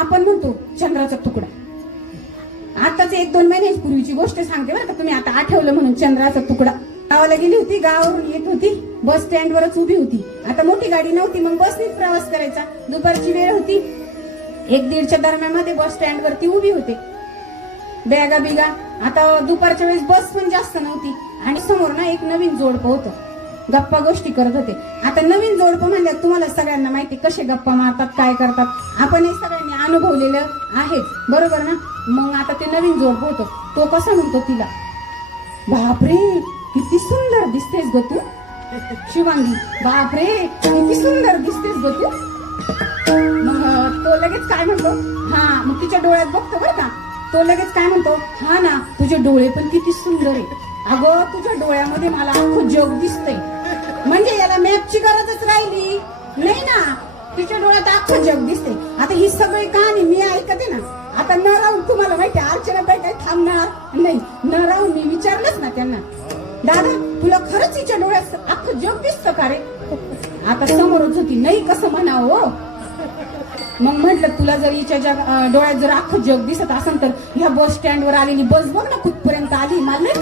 आपण म्हणतो चंद्राचा तुकडा. आताच एक दोन महिन्यापूर्वीची गोष्ट सांगते बरं का. तुम्ही आता आठवलं म्हणून चंद्राचा तुकडा. गावाला गेली होती गावावरून येत होती बस स्टँडवरच उभी होती. आता मोठी गाडी नव्हती मग बसनीच प्रवास करायचा. दुपारची वेळ होती. एक दीडच्या दरम्यान बस स्टँड वरती उभी होते. बॅगा बिगा. आता दुपारच्या वेळेस बस पण जास्त नव्हती. आणि समोर ना एक नवीन जोडपं होतं. गप्पा गोष्टी करत होते. आता नवीन जोडपं म्हणल्यावर तुम्हाला सगळ्यांना माहिती कसे गप्पा मारतात काय करतात. आपण हे सगळ्यांनी अनुभवलेलं आहे. बरोबर ना? मग आता ते नवीन जोडप होतं. तो कसा म्हणतो तिला? बापरे किती सुंदर दिसतेस ग तू. शिवांगी बापरे किती सुंदर दिसतेस ग तू. मग तो लगेच काय म्हणतो? हा मग तिच्या डोळ्यात बघतो बरं का. तो लगेच काय म्हणतो? हा ना तुझे डोळे पण किती सुंदर आहे अगं तुझ्या डोळ्यामध्ये मला अख्खं जग दिसतंय. म्हणजे याला मॅपची गरजच राहिली? नाही ना तिच्या डोळ्यात अख्खं जग दिसते आता ही सगळी कहाणी मी ऐकते ना आता न राहून तुम्हाला माहिती अर्चना बाई काही थांबणार नाही. न राहून मी विचारलंच ना त्यांना. दादा तुला खरंच हिच्या डोळ्यात अख्खं जग दिसतं का रे? आता समोरच होती नाही कसं म्हणावं हो? मग म्हटलं तुला जर हिच्या जग डोळ्यात जर अख्खं जग दिसत असेल तर ह्या बस स्टँड वर आलेली बस बघ ना कुठपर्यंत आली. मला नाही